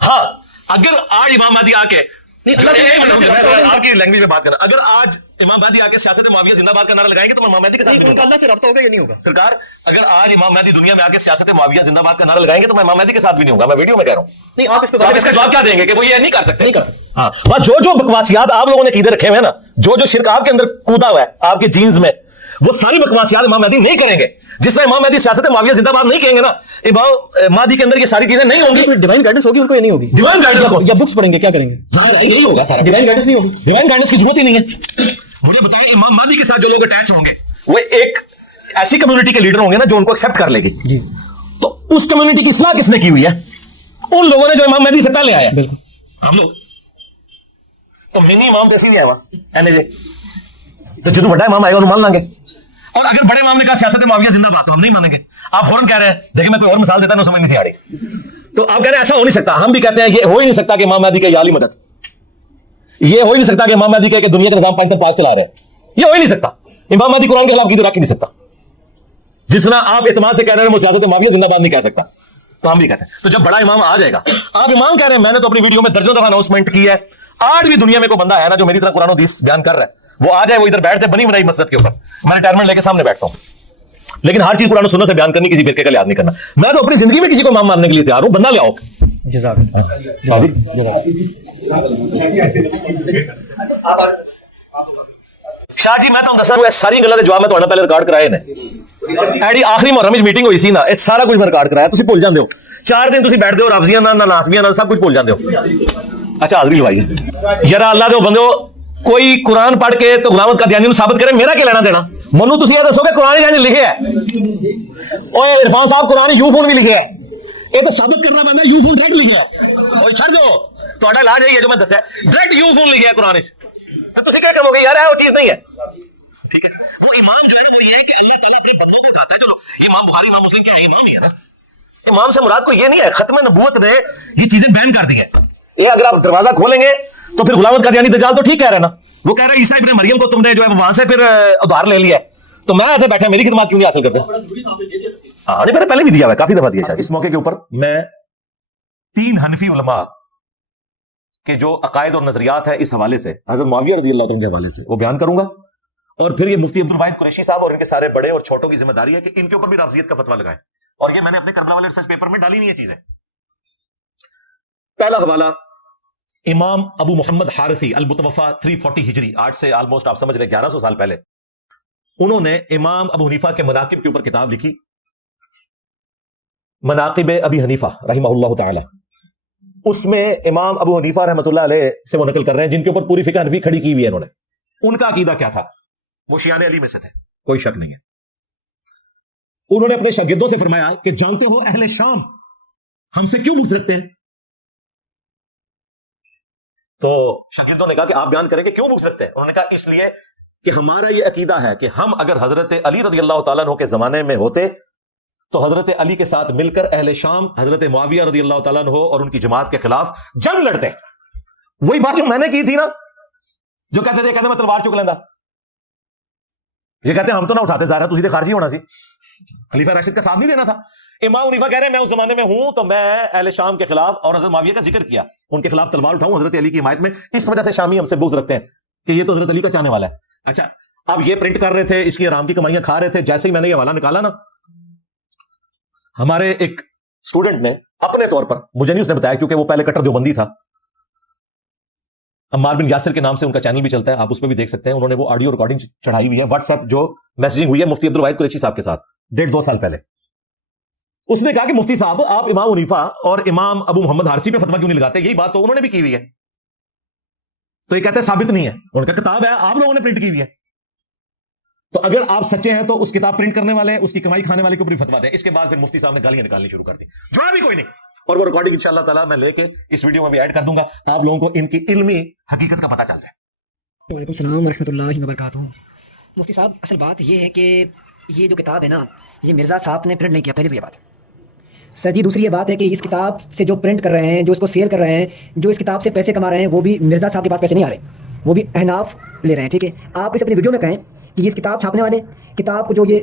ہاں اگر آج امام مہدی آ کے آپ کی لینگویج میں بات کرنا, اگر آج امام مہدی آ کے سیاست معاویہ زندہ باد کا نعرہ لگائیں گے تو میں امام مہدی کے ساتھ بھی اللہ سے رابطہ ہوگا یا نہیں ہوگا؟ سرکار اگر آج امام مہدی دنیا میں آ کے سیاست معاویہ زندہ باد کا نعرہ لگائیں گے تو میں امام مہدی کے ساتھ بھی نہیں ہوں گا. میں ویڈیو میں کہہ رہا ہوں. نہیں آپ اس آپ اس کا جواب کیا دیں گے کہ وہ یہ نہیں کر سکتے؟ نہیں کر سکتے. ہاں بس جو بکواسیات آپ لوگوں نے عقیدے رکھے ہوئے ہیں نا, جو شرک آپ کے اندر کودا ہوا ہے آپ کے جینز میں, وہ ساری بکواسیات امام مہدی نہیں کریں گے. جس سے امام مہدی سیاست معاویہ زندہ باد نہیں کہیں گے نا, امام مہدی کے اندر یہ ساری چیزیں نہیں ہوں گی. ڈیوائن گائیڈنس ہوگی ان کو یا نہیں ہوگی؟ ڈیوائن گائیڈنس یا بکس پڑھیں گے کیا کریں گے؟ ظاہر ہے یہی ہوگا سارا. ڈیوائن گائیڈنس نہیں ہوگی. ڈیوائن گائیڈنس کی ضرورت ہی نہیں ہے. مجھے بتائیں امام مہدی کے ساتھ جو لوگ اٹیچ ہوں گے وہ ایک ایسی کمیونٹی کے لیڈر ہوں گے نا جو ان کو ایکسپٹ کر لے گی. جی تو اس کمیونٹی کی اصلاح کس نے کی ہوئی ہے؟ ان لوگوں نے جو امام مہدی سے پہلے آیا. بالکل. ہم لوگ تو منی امام تو ایسی نہیں آیا وہاں, تو جدو بڑا امام آئے گا انہوں مان لیں گے. اور اگر بڑے امام نے کہا سیاست معاویہ زندہ باد تو ہم نہیں مانیں گے. آپ فوراً کہہ رہے ہیں, دیکھیں میں کوئی اور مثال دیتا ہوں سمجھ نہیں سی آ رہی, تو آپ کہہ رہے ہیں ایسا ہو نہیں سکتا. ہم بھی کہتے ہیں یہ ہو ہی نہیں سکتا کہ امام مہدی کے عالی مدد, یہ ہو ہی نہیں سکتا کہ امام مہدی کہ دنیا کا نظام پاکستان پاک چلا رہے ہیں, یہ ہو ہی نہیں سکتا. امام مہدی قرآن کے خلاف کی رکھ ہی نہیں سکتا. جس طرح آپ اعتماد سے کہہ رہے ہیں وہ سیاست معاویہ زندہ باد نہیں کہہ سکتا, تو ہم بھی کہتے ہیں. تو جب بڑا امام آ جائے گا, آپ امام کہہ رہے ہیں, میں نے تو اپنی ویڈیو میں درجنوں دفعہ اناؤنسمنٹ کی ہے, آج بھی دنیا میں کوئی بندہ ہے نا جو میری طرح قرآن و حدیث بیان کر رہا ہے, وہ آ جائے, وہ ادھر بیٹھ سے بنی بنائی مسجد کے اوپر, میں ریٹائرمنٹ لے کے سامنے بیٹھتا ہوں. لیکن ہر چیز قرآن و سنت سے بیان کرنی کسی فرقے کا لحاظ نہیں کرنا. میں تو اپنی زندگی میں کسی کو امام ماننے کے لیے تیار ہوں, بندہ لے آؤ. جزاک شاہ جی میں تو دسا ساری گلوں کے جواب میں پہلے ریکارڈ کرائے نے. ایڈی آخری محرم میٹنگ ہوئی سی نا, یہ سارا کچھ میں ریکارڈ کرایا, تسی بھول جاندے ہو. 4 دن تسی بیٹھتے ہو رافضیاں نہ ناسبیاں نہ سب کچھ بھول جاندے ہو. اچھا حاضری لوائی یار اللہ دے بندے, کوئی قرآن پڑھ کے تو غلامت قادیانی نو ثابت کرے, میرا کیا لینا دینا؟ منو تسی یہ دسو کہ قرآن جانے لکھے ہے, اوے عرفان صاحب قرآن یو فون بھی لکھے ہے, یہ تو ثابت کرنا بندہ یو فون ڈائریکٹ لکھے ہے. اوے چھڑ دو, تہاڈا علاج ہے جو میں دسیا ڈائریکٹ یو فون لکھے ہے قرآن وچ, تو تسی کیا کہو گے یار وہ چیز نہیں ہے. ٹھیک ہے, وہ امام جو ہے وہ یہ ہے کہ اللہ تعالیٰ اپنے بندوں کو کہتا ہے. چلو امام بخاری امام مسلم کیا ہے, امام ہی ہے نا. امام سے مراد کو یہ نہیں ہے, ختم نبوت نے یہ چیزیں بیان کر دی ہے. یہ اگر آپ دروازہ کھولیں گے تو پھر غلامت قادیانی دجال تو ٹھیک کہہ رہے ہیں نا, وہ کہہ رہے ہیں عیسیٰ ابن مریم کو تم نے جو ہے وہاں سے پھر ادھار لے لیا ہے, تو میں ایسے بیٹھا میری خدمات کیوں نہیں حاصل کرتے؟ ہاں نہیں, میں نے پہلے بھی دیا ہوا ہے, کافی دفعہ دیا شاید. اس موقع کے اوپر میں 3 حنفی علماء کے جو عقائد اور نظریات ہے اس حوالے سے, حضرت معاویہ رضی اللہ عنہ کے حوالے سے وہ بیان کروں گا, اور پھر یہ مفتی عبد الواحد قریشی صاحب اور ان کے سارے بڑے اور چھوٹوں کی ذمہ داری ہے کہ ان کے اوپر بھی رافضیت کا فتویٰ لگائے, اور یہ میں نے اپنے کربلا والے ریسرچ پیپر میں ڈالی نہیں یہ چیزیں. پہلا حوالہ امام ابو محمد حارثی المتوفا 340 ہجری, آج سے آلموسٹ آپ سمجھ رہے 1100 سال پہلے, انہوں نے امام ابو حنیفہ کے مناقب کے اوپر کتاب لکھی, مناقب ابی حنیفہ رحمہ اللہ تعالی. اس میں امام ابو حنیفہ رحمۃ اللہ علیہ سے وہ نقل کر رہے ہیں جن کے اوپر پوری فقہ حنفی کھڑی کی ہوئی ہے انہوں نے. ان کا عقیدہ کیا تھا؟ وہ شیعان علی میں سے تھے, کوئی شک نہیں ہے. انہوں نے اپنے شاگردوں سے فرمایا کہ جانتے ہو اہل شام ہم سے کیوں بغض رکھتے ہیں؟ تو شاگردوں نے کہا کہ آپ بیان کریں کہ کیوں بغض رکھتے ہیں؟ انہوں نے کہا اس لیے کہ ہمارا یہ عقیدہ ہے کہ ہم اگر حضرت علی رضی اللہ تعالیٰ عنہ کے زمانے میں ہوتے تو حضرت علی کے ساتھ مل کر اہل شام حضرت معاویہ رضی اللہ تعالیٰ عنہ اور ان کی جماعت کے خلاف جنگ لڑتے. وہی بات جو میں نے کی تھی نا, جو کہتے تھے میں تلوار چک لینا, یہ کہتے ہیں ہم تو نہ اٹھاتے, ظاہر تجھے خارجی ہونا سی, خلیفہ راشد کا ساتھ نہیں دینا تھا. امام حنیفہ کہہ رہے ہیں میں اس زمانے میں ہوں تو میں اہل شام کے خلاف اور حضرت معاویہ کا ذکر کیا, ان کے خلاف تلوار اٹھاؤں حضرت علی کی حمایت میں, اس وجہ سے شامی ہم سے بغض رکھتے ہیں کہ یہ تو حضرت علی کا چاہنے والا ہے. اچھا اب یہ پرنٹ کر رہے تھے, اس کی آرام کی کمائیاں کھا رہے تھے. جیسے ہی میں نے یہ حوالہ نکالا نا, ہمارے ایک اسٹوڈنٹ نے اپنے طور پر, مجھے نہیں اس نے بتایا کیونکہ وہ پہلے کٹر دیوبندی تھا, عمار بن یاسر کے نام سے ان کا چینل بھی چلتا ہے, آپ اس پہ بھی دیکھ سکتے ہیں. انہوں نے وہ آڈیو ریکارڈنگ چڑھائی ہوئی ہے واٹس ایپ جو میسجنگ ہوئی ہے مفتی عبد الواحد قریشی صاحب کے ساتھ 1.5-2 سال پہلے. اس نے کہا کہ مفتی صاحب آپ امام حنیفہ اور امام ابو محمد حارثی پہ فتویٰ کیوں نہیں لگاتے؟ یہی بات تو انہوں نے بھی کی ہوئی ہے. تو یہ کہتے ہیں ثابت نہیں ہے, ان کا کتاب ہے آپ لوگوں نے پرنٹ کی ہوئی ہے. تو اگر آپ سچے ہیں تو اس کتاب پرنٹ کرنے والے اس کی کمائی کھانے والے کے اوپر فتویٰ دیں. اس کے بعد پھر مفتی صاحب نے گالیاں نکالنی شروع کر دی, جواب بھی کوئی نہیں. اور وہ ریکارڈنگ इंशाअल्लाह ताला मैं लेके इस वीडियो में भी ऐड कर दूंगा, आप लोगों को इनकी इल्मी हकीकत का पता चल जाए। वालेकुम सलाम रहमतुल्लाहि व बरकातहू। मुफ्ती साहब, असल बात ये है कि ये जो किताब है ना, ये मिर्ज़ा साहब ने प्रिंट नहीं किया, पहली तो ये बात। सर जी, दूसरी ये बात है कि इस किताब से जो प्रिंट कर रहे हैं, जो इसको सेल कर रहे हैं, जो इस किताब से पैसे कमा रहे हैं, वो भी मिर्ज़ा साहब के पास पैसे नहीं आ रहे, वो भी अहनाफ ले रहे हैं। ठीक है, आप इस अपनी वीडियो में कहें कि इस किताब छापने वाले, किताब को जो ये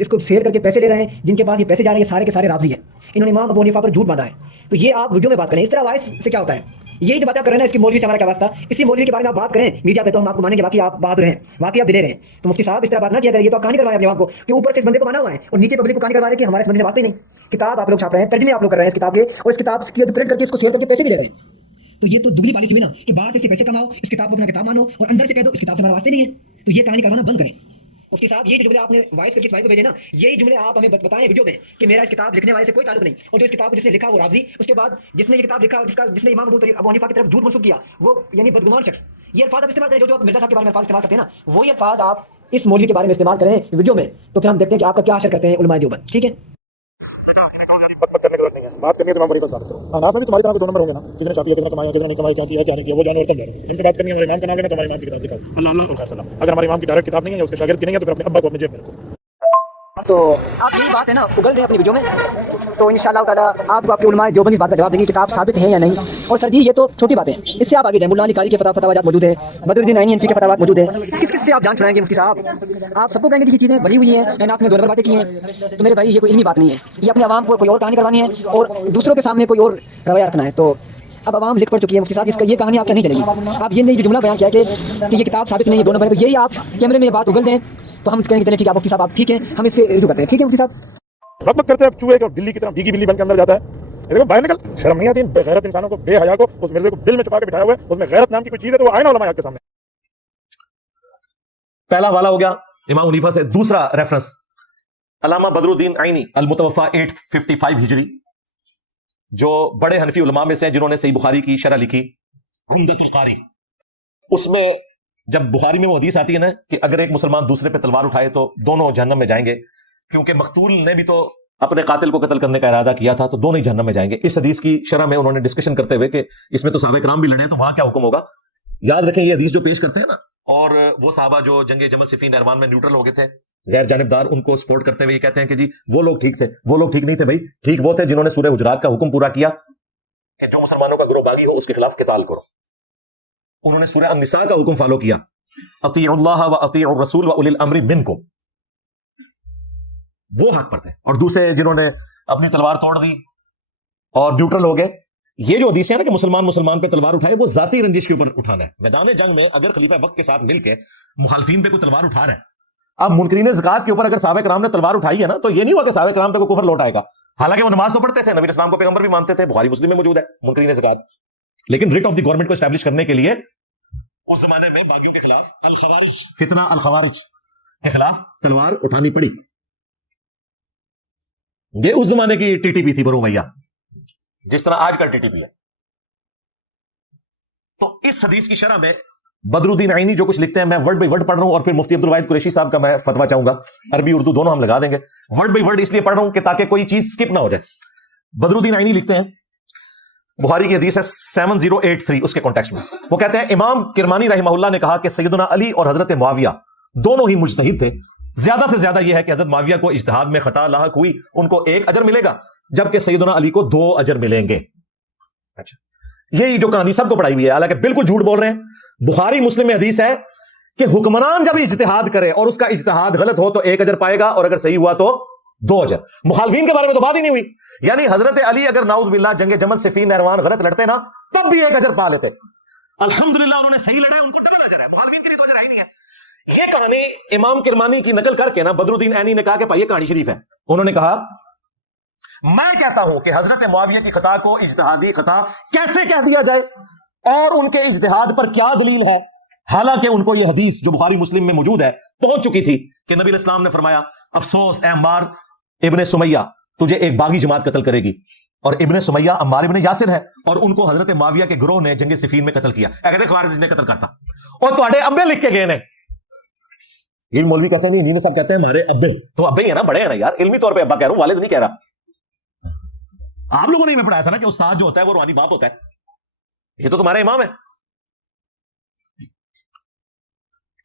इसको सेल करके पैसे ले रहे हैं, जिनके पास ये पैसे जा रहे हैं, ये सारे के सारे राज़ी हैं, इन्होंने इमाम अबू हनीफा पर झूठ बांधा है। तो ये आप वीडियो में बात करें। इस तरह वाइस से क्या होता है, यही जो बातें आप कर रहे हैं ना, इसकी मौलवी से हमारा क्या वास्ता, इसी मौलवी के बारे में आप बात करें मीडिया पे, तो हम आपको मानेंगे, बाकी आप बहादुर हैं, बाकी आप दिले रहे हैं। तो मुफ्ती साहब इस तरह बात ना किया करें, ये तो आप कहानी करवा रहे हैं अपने आप को, कि ऊपर से इस बंदे को माना हुआ है और नीचे पब्लिक को कहानी करवा रहे हैं कि हमारे इस बंदे से वास्ते ही नहीं। किताब आप लोग छाप रहे हैं, तर्जमे आप लोग कर रहे हैं इस किताब के, और इस किताब की प्रिंट करके इसको सेल करके पैसे भी ले रहे हैं। तो ये तो दुगली पॉलिसी हुई ना, कि बाहर से पैसे कमाओ, इस किताब को अपना किताब मानो, और अंदर से कह दो इस किताब से हमारा वास्ते नहीं है। तो ये कहानी करवाना बंद करें। मुफ्ती साहब, ये जो जुमले आपने वॉइस करके इस भाई को भेजे ना, यही जुमले आप हमें बताएं वीडियो में कि मेरा इस किताब लिखने वाले से कोई ताल्लुक नहीं, और जो इस किताब को जिसने लिखा वो राज़ी, उसके बाद जिसने ये किताब लिखा, जिसने इमाम अबू हनीफा की तरफ झूठ मंसूब किया, वो यानी बदगुमान शख्स। ये अल्फाज आप इस्तेमाल करें, जो मिर्ज़ा साहब के बारे में अल्फाज इस्तेमाल करते हैं ना, वही अल्फाज आप इस मौलवी के बारे में इस्तेमाल करें वीडियो में, तो फिर हम देखते हैं कि आपका क्या असर करते हैं उलमाए देवबंद। ठीक है, करने की जरूरत नहीं है, बात करनी है तो इमाम हनीफा साबित करो। अनाथ में भी तुम्हारी तरह के दो नंबर होंगे ना, किसने छापी है, किसने कमाया, किसने नहीं कमाया, क्या किया, क्या नहीं किया, वो जानवर तुम ले रहे हो। हमसे बात करनी है हमारे इमाम का नाम लेना, तो हमारे इमाम की किताब दिखाओ, अल्लाह अल्लाह और सलाम। अगर हमारे इमाम की डायरेक्ट किताब नहीं है, उसके शागिर्द की नहीं है, तो फिर अपने अब्बा को अपने जेब में रखो। तो आप यही बात है ना उगल दें अपनी वीडियो में, तो इंशाअल्लाह ताला आपको आपके उलमाए देवबंद इस बात का जवाब देंगे किताब साबित है या नहीं। और सर जी, ये तो छोटी बात है, इससे आप आगे जाए। मुल्ला अली कारी के फतवाजात मौजूद है, बदरुद्दीन ऐनी इनकी के फतवाजात मौजूद है। किस किस से आप जान छुड़ाएंगे मुफ्ती साहब? आप सबको कहेंगे कि ये चीज़ें बनी हुई हैं, एंड आपने दो नंबर बातें की हैं। तो मेरे भाई, ये कोई इल्मी बात नहीं है, ये अपने आवाम को कोई और कहानी करवानी है और दूसरों के सामने कोई और रवैया रखना है। तो अब आवाम लिख पढ़ चुकी है मुफ्ती साहब, इसका ये कहानी आपका नहीं चलेगी। आप ये नहीं जो जुमला बयान किया कि ये किताब साबित नहीं है, दो नंबर है, तो यही आप कैमरे में बात उगल दें, तो हम कहेंगे चलें ठीक है मुफ्ती साहब आप ठीक है, हम इससे रिव्यू करते हैं। ठीक है मुफ्ती साहब, रब करते हैं चूहे का बिल्ली की तरह भीगी बिल्ली बन के अंदर जाता है। ये देखो बाहर निकल, शर्म नहीं आती बेगैरत इंसानों को, बेहया को, उस मिर्जे को दिल में छुपा के बिठाया हुआ है, उसमें गैरत नाम की कोई चीज है तो वो आए ना उलमा के सामने। पहला वाला हो गया इमाम हनीफा से। दूसरा रेफरेंस अल्लामा बदरुद्दीन आइनी अल-मुतवफ़ा 855 हिजरी, जो बड़े हनफी उलमा में से हैं, जिन्होंने सही बुखारी की शरह लिखी उम्दतुल कारी। उसमें जब बुखारी में वो हदीस आती है ना कि अगर एक मुसलमान दूसरे पे तलवार उठाए तो दोनों जहन्नम में जाएंगे, क्योंकि मकतूल ने भी तो अपने कातिल को कत्ल करने का इरादा किया था, तो दोनों ही जहन्नम में जाएंगे। इस हदीस की शरह में उन्होंने डिस्कशन करते हुए कि इसमें तो सहाबा किराम भी लड़े, तो वहां क्या हुक्म होगा। याद रखें, ये हदीस जो पेश करते हैं ना, और वो सहाबा जो जंगे जमल सिफीन एरवान में न्यूट्रल हो गए थे, गैर जानिबदार, उनको सपोर्ट करते हुए ये कहते हैं कि जी वो लोग ठीक थे, वो लोग ठीक नहीं थे। भाई ठीक वो थे जिन्होंने सूरह हुजरात का हुक्म पूरा किया कि जो मुसलमानों का गिरोह बागी हो उसके खिलाफ किताल करो। उन्होंने सूरह अन-निसा का हुक्म फॉलो किया, अतीउल्लाह व अतीउर रसूल व उलिल अम्रि मिनकुम, वो हक पर थे। और दूसरे जिन्होंने अपनी तलवार तोड़ दी और न्यूट्रल हो गए। ये जो हदीस है ना कि मुसलमान पे तलवार उठाए, वो जाती रंजिश के ऊपर उठाना है। मैदान जंग में अगर खलीफा वक्त के साथ मिलकर मुखालफीन पे कोई तलवार उठा रहा है, अब मुनकरीन ज़कात के ऊपर अगर साहबे कराम ने तलवार उठाई है ना, तो ये नहीं हुआ कि साहबे कराम पे कोई कुफर लौट आएगा। हालांकि वो नमाज तो पढ़ते थे, नबी इस्लाम को पैगंबर भी मानते थे, बुखारी मुस्लिम में मौजूद है मुनकरीन ज़कात। लेकिन रिट ऑफ द गवर्नमेंट को एस्टैब्लिश करने के लिए उस जमाने में बागियों के खिलाफ अल-खवारिज, फितना अल-खवारिज के खिलाफ तलवार उठानी पड़ी। ये उस जमाने की टीटीपी थी, बरू मैया, जिस तरह आजकल टीटीपी है। तो इस हदीस की शरह में बदरुद्दीन आइनी जो कुछ लिखते हैं, मैं वर्ड बाई वर्ड पढ़ रहा हूं, और फिर मुफ्ती अब्दुल वाहिद कुरैशी साहब का मैं फतवा चाहूंगा, अरबी उर्दू दोनों हम लगा देंगे। वर्ड बाई वर्ड इसलिए पढ़ रहा हूं कि ताकि कोई चीज स्किप ना हो जाए। बदरुद्दीन आइनी लिखते हैं, बुखारी की हदीस है 7083, उसके कॉन्टेक्स्ट में वो कहते हैं, इमाम किरमानी रहमहुल्लाह ने कहा कि सैयदना अली और हजरत मुआविया दोनों ही मुजतहिद थे। ज्यादा से ज्यादा यह है कि हजरत मुआविया को इज्तिहाद में खता लाहक हुई, उनको 1 अजर मिलेगा, जबकि सैयदना अली को 2 अजर मिलेंगे। अच्छा, यही जो कहानी सबको पढ़ाई हुई है, हालांकि बिल्कुल झूठ बोल रहे हैं। बुखारी मुस्लिम में हदीस है कि हुक्मरान जब इज्तिहाद करे और उसका इज्तिहाद गलत हो तो 1 अजर पाएगा, और अगर सही हुआ तो 2 अजर। मुखालफीन के बारे में तो बात ही नहीं हुई। यानी हजरत अली अगर नाउज बिल्लाह जंगे जमल सिफीन नहरवान गलत लड़ते ना, तब भी 1 अजर पा लेते। अल्हम्दुलिल्लाह उन्होंने सही लड़े, उनको डबल अजर है, मुखालफीन के लिए 2 अजर ही नहीं है। यह कहानी इमाम किरमानी की नकल करके ना बदरुद्दीन ऐनी ने कहा कि भाई ये कहानी शरीफ है। उन्होंने कहा, मैं कहता हूं कि हजरत मुआविया की खता को इज्तिहादी खता कैसे कह दिया जाए, और उनके इज्तिहाद पर क्या दलील है, हालांकि उनको यह हदीस जो बुखारी मुस्लिम में मौजूद है पहुंच चुकी थी कि नबी इस्लाम ने फरमाया, अफसोस ए अम्मार इब्ने सुमैया, तुझे एक बागी जमात कत्ल करेगी। और इब्ने सुमैया अम्मार इब्ने यासिर है, और उनको हजरत मुआविया के गिरोह ने जंगे सिफीन में कत्ल किया। कहते ख्वारिज ने कत्ल करता, और तुम्हारे अब्बे लिख के गए ने। ये मौलवी कहते हैं, इंजीनियर साहब कहते हैं हमारे अब्बे, तो अब्बे ही है ना, बड़े हैं ना यार, इल्मी तौर पे अब्बा कह रहा हूं, वालिद नहीं कह रहा। आप लोगों ने हमें पढ़ाया था ना कि उस्ताद जो होता है वो रूहानी बाप होता है, ये तो तुम्हारे इमाम है।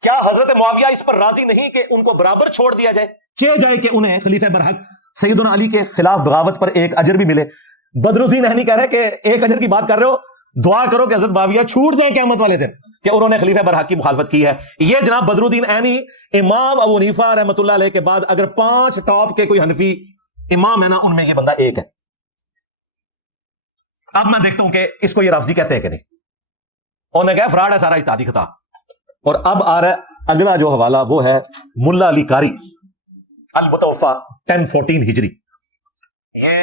क्या हजरत मुआविया इस पर राजी नहीं कि उनको बराबर छोड़ दिया जाए, चाहे जाए कि उन्हें खलीफा बरहक सैयदना अली के खिलाफ बगावत पर एक अजर भी मिले? बदरुद्दीन अहनी कह रहे हैं कि एक अजर की बात कर रहे हो, दुआ करो कि हजरत मुआविया छूट जाए क़यामत वाले दिन कि उन्होंने खलीफा बरहक की मुखालफत की है। ये जनाब बदरुद्दीन अहनी इमाम अबू हनीफा रहमतुल्लाह अलैह के बाद अगर 5 टॉप के कोई हनफी इमाम है ना, उनमें ये बंदा एक है। अब मैं देखता हूं कि इसको ये राफजी कहते हैं कि नहीं। उन्होंने कहा फ्रॉड है सारा, इत्तेहादी खता। और अब आ रहा है अगला जो हवाला, वो है मुल्ला अली कारी अल मुतवफ़ा 1014 हिजरी। ये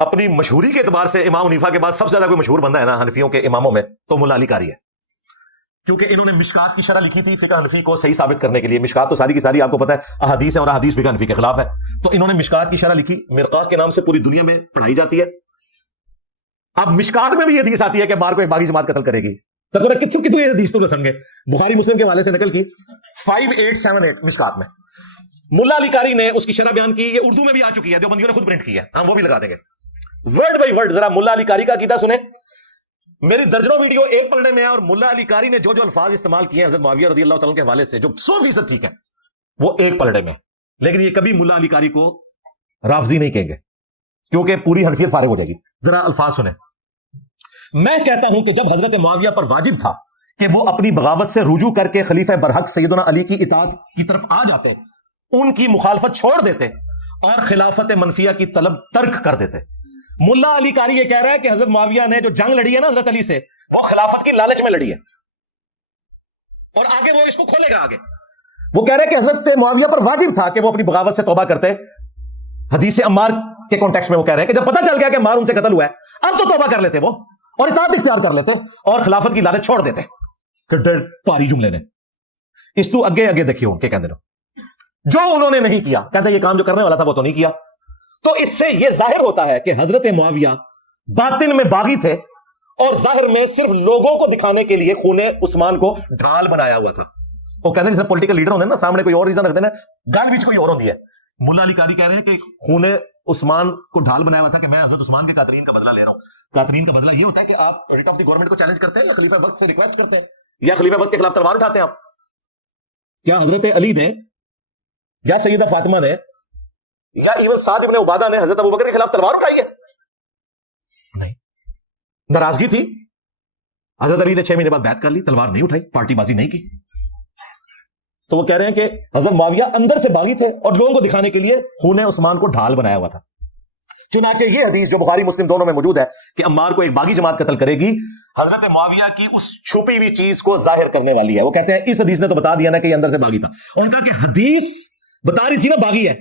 अपनी मशहूरी के एतबार से इमाम हनीफा के बाद सबसे ज्यादा कोई मशहूर बंदा है ना हनफियों के इमामों में, तो मुल्ला अली कारी है। क्योंकि इन्होंने मिशकात की शरह लिखी थी फिक़ह हनफी को सही साबित करने के लिए। मिशकात तो सारी की सारी आपको पता है अहादीस है, और अहादीस फिक़ह हनफी के खिलाफ है। तो इन्होंने मिशकात की शरह लिखी, मिरकात के नाम से पूरी दुनिया में पढ़ाई जाती है। अब मिशकात में भी ये हदीस आती है कि बार को एक बागी जमात कत्ल करेगी। तो कितनी ये हदीस तुम समझे, बुखारी मुस्लिम के हवाले से नकल की 5878 मिशकात में। मुल्ला अली कारी ने उसकी शरह बयान की, ये उर्दू में भी आ चुकी है, जो बंदियों ने खुद प्रिंट की है, हम वो भी लगा देंगे वर्ड बाई वर्ड। जरा मुल्ला अली कारी का अकीदा सुने। मेरी दर्जनों वीडियो एक पलड़े में है, और मुल्ला अली कारी ने जो जो अल्फाज इस्तेमाल किए हैं हज़रत मुआविया रज़ियल्लाहु तआला के हवाले से, जो 100% ठीक है, वो एक पलड़े में। लेकिन ये कभी मुल्ला अली कारी को राफजी नहीं कहेंगे, क्योंकि पूरी हनफियत फारिग हो जाएगी। जरा अल्फाज सुने। मैं कहता हूं कि जब हजरत मुआविया पर वाजिब था कि वो अपनी बगावत से रुजू करके खलीफा बरहक सैयदना अली की इताअत की तरफ आ जाते, उनकी मुखालफत छोड़ देते और खिलाफत मनफिया की तलब तर्क कर देते। मुल्ला अली कारी ये कह रहा है कि हजरत मुआविया ने जो जंग लड़ी है ना हजरत अली से, वो खिलाफत की लालच में लड़ी है, और आगे वो इसको खोलेगा आगे। वो कह रहे हैं कि हजरत मुआविया पर वाजिब था कि वो अपनी बगावत से तौबा करते। हदीस अम्मार के कॉन्टेक्स्ट में वो कह रहे हैं कि जब पता चल गया कि अम्मार उनसे कत्ल हुआ है, अब तो तौबा कर लेते वो, और इताअत इख्तियार कर लेते, और खिलाफत की लालच छोड़ देते। पारी जुमले ने इस तू अगे अगे देखियो क्या कहते हैं, जो उन्होंने नहीं किया, कहते ये काम जो करने वाला था वो तो नहीं किया। तो इससे यह जाहिर होता है कि हजरत मुआविया बातिन में बागी थे, और जाहिर में सिर्फ लोगों को दिखाने के लिए खूने उस्मान को ढाल बनाया हुआ था। वो कहते हैं पॉलिटिकल लीडर होते हैं ना, सामने कोई और रीजन रखते हैं, गाल बीच कोई और होती है। मुल्ला अली कारी कह रहे हैं कि खूने उस्मान को ढाल बनाया हुआ था कि मैं हजरत उस्मान के कातरीन का बदला ले रहा हूं। कातरीन का बदला ये होता है कि आप रिट ऑफ द गवर्नमेंट को चैलेंज करते हैं, या खलीफा वक्त से रिक्वेस्ट करते हैं, या खलीफा वक्त के खिलाफ तलवार उठाते हैं आप। क्या हजरत अली ने, या सैयदा फातिमा ने, या इवन साद इब्न उबादा ने हजरत अबू बकर के खिलाफ तलवार उठाई है? नहीं, नाराजगी थी। हजरत अली ने 6 महीने बाद बैत कर ली, तलवार नहीं उठाई, पार्टीबाजी नहीं की। तो वो कह रहे हैं कि हजरत मुआविया अंदर से बागी थे, और लोगों को दिखाने के लिए खून उस्मान को ढाल बनाया हुआ था। चुनांचे ये हदीस जो बुखारी मुस्लिम दोनों में मौजूद है कि अम्मार को एक बागी जमात कत्ल करेगी, हजरत मुआविया की उस छुपी हुई चीज को जाहिर करने वाली है। वो कहते हैं इस हदीस ने तो बता दिया ना कि ये अंदर से बागी था। उन्होंने कहा कि हदीस बता रही थी ना बागी है,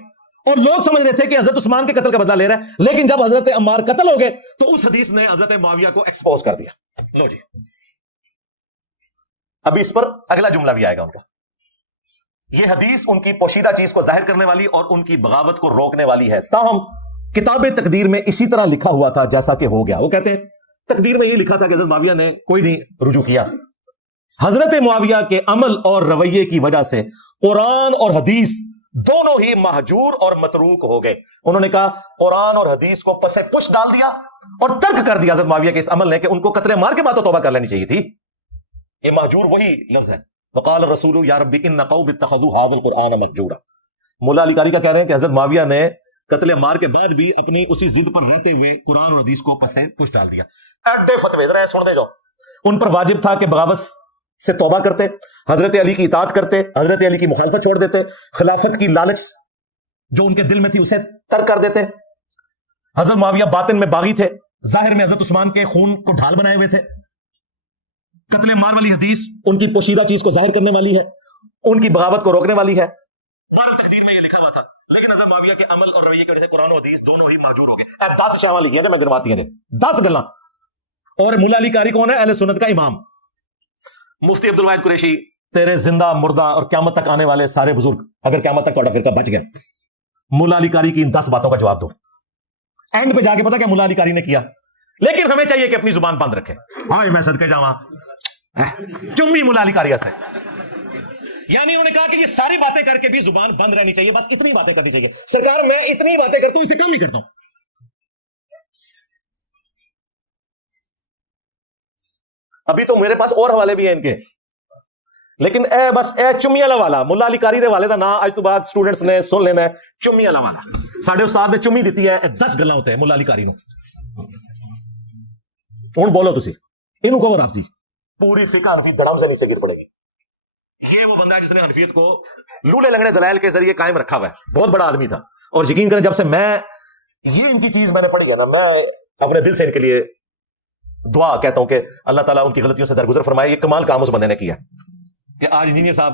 और लोग समझ रहे थे कि हजरत उस्मान के कत्ल का बदला ले रहा है, लेकिन जब हजरत अम्मार कत्ल हो गए तो उस हदीस ने हजरत मुआविया को एक्सपोज कर दिया। लो जी, अभी इस पर अगला जुमला भी आएगा उनका। यह हदीस उनकी पोशीदा चीज को जाहिर करने वाली और उनकी बगावत को रोकने वाली है। ताहम किताब तकदीर में इसी तरह लिखा हुआ था जैसा कि हो गया। वो कहते हैं तकदीर में यह लिखा था कि हजरत मुआविया ने कोई नहीं रुजू किया। हजरत मुआविया के अमल और रवैये की वजह से कुरान और हदीस दोनों ही महजूर और मतरूक हो गए। उन्होंने कहा कुरान और हदीस को पसे पुश डाल दिया और तर्क कर दिया हजरत मुआविया के इस अमल ने कि उनको कतरे मार के बाद तो तौबा कर लेनी चाहिए थी। ये महजूर वही लफ्ज है, वक़ाल रसूलु या रब्बी इन्न क़ौमी इत्तख़ज़ू हाज़ल क़ुरआन महजूरा। मुल्ला अली कारी का कह रहे हैं कि हजरत मुआविया ने कत्ले मार के बाद भी अपनी उसी जिद पर रहते हुए कुरान और हदीस को पसे पुश डाल दिया। एड्डे फतवे जरा सुन दे जाओ। उन पर वाजिब था कि बगावत से तौबा करते, हजरत अली की इताअत करते, हजरत अली की मुखालफत छोड़ देते, खिलाफत की लालच जो उनके दिल में थी उसे तर्क कर देते। हजरत मुआविया बातिन में बागी थे, जाहिर में हजरत उस्मान के खून को ढाल बनाए हुए थे। कत्ले मार वाली हदीस उनकी पोशीदा चीज को जाहिर करने वाली है, उनकी बगावत को रोकने वाली है। तकदीर में यह लिखा हुआ था, लेकिन हजरत मुआविया के अमल और रवैये की वजह से कुरान और हदीस दोनों ही महजूर हो गए। 10 शावां लिखी है मैं गिनवाती है 10 गल्लां। और मुल्ला अली कारी कौन है? अहले सुन्नत का इमाम मुफ्ती अब्दुल वाहिद कुरैशी। तेरे जिंदा मुर्दा और क़यामत तक आने वाले सारे बुजुर्ग, अगर क़यामत तक तुम्हारा फिरका बच गया, मुल्ला अली कारी की इन 10 बातों का जवाब दो। एंड पे जाके पता क्या मुल्ला अली कारी ने किया, लेकिन हमें चाहिए कि अपनी जुबान बंद रखे। हाँ मैं सदके जावा चुम्मी मुल्ला अली कारी से, यानी उन्होंने कहा कि ये सारी बातें करके भी जुबान बंद रहनी चाहिए, बस इतनी बातें करनी चाहिए। सरकार मैं इतनी बातें करता हूं, इससे कम नहीं करता हूं। ابھی تو میرے پاس اور حوالے بھی ہیں ان کے، لیکن اے بس اے چمی والا والا ملا علی قاری دے والے دا نا اج تو بعد سٹوڈنٹس نے سن لینا ہے، چمی والا والا ساڈے استاد نے چمی دیتی ہے، 10 گلاں ہوتے ہیں ملا علی قاری نو۔ ہن بولو تسی اینو کہو رافضی، پوری فقہ حنفی دڑم سے نیچے گر پڑے گی۔ یہ وہ بندہ ہے جس نے حنفیت کو لولے لنگڑے دلائل کے ذریعے قائم رکھا ہوا ہے، بہت بڑا آدمی تھا، اور یقین کریں جب سے میں یہ ان کی چیز میں نے پڑھی ہے نا، میں اپنے دل سے ان کے لیے دعا کہتا ہوں کہ اللہ تعالیٰ ان کی غلطیوں سے درگزر فرمائے۔ یہ کمال کام اس بندے نے کیا کہ آج انجینئر صاحب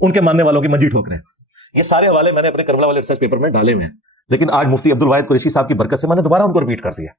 ان کے ماننے والوں کی منجی ٹھوک رہے ہیں۔ یہ سارے حوالے میں نے اپنے کربلا والے ریسرچ پیپر میں ڈالے ہوئے ہیں، لیکن آج مفتی عبد الواحد قریشی صاحب کی برکت سے میں نے دوبارہ ان کو ریپیٹ کر دیا۔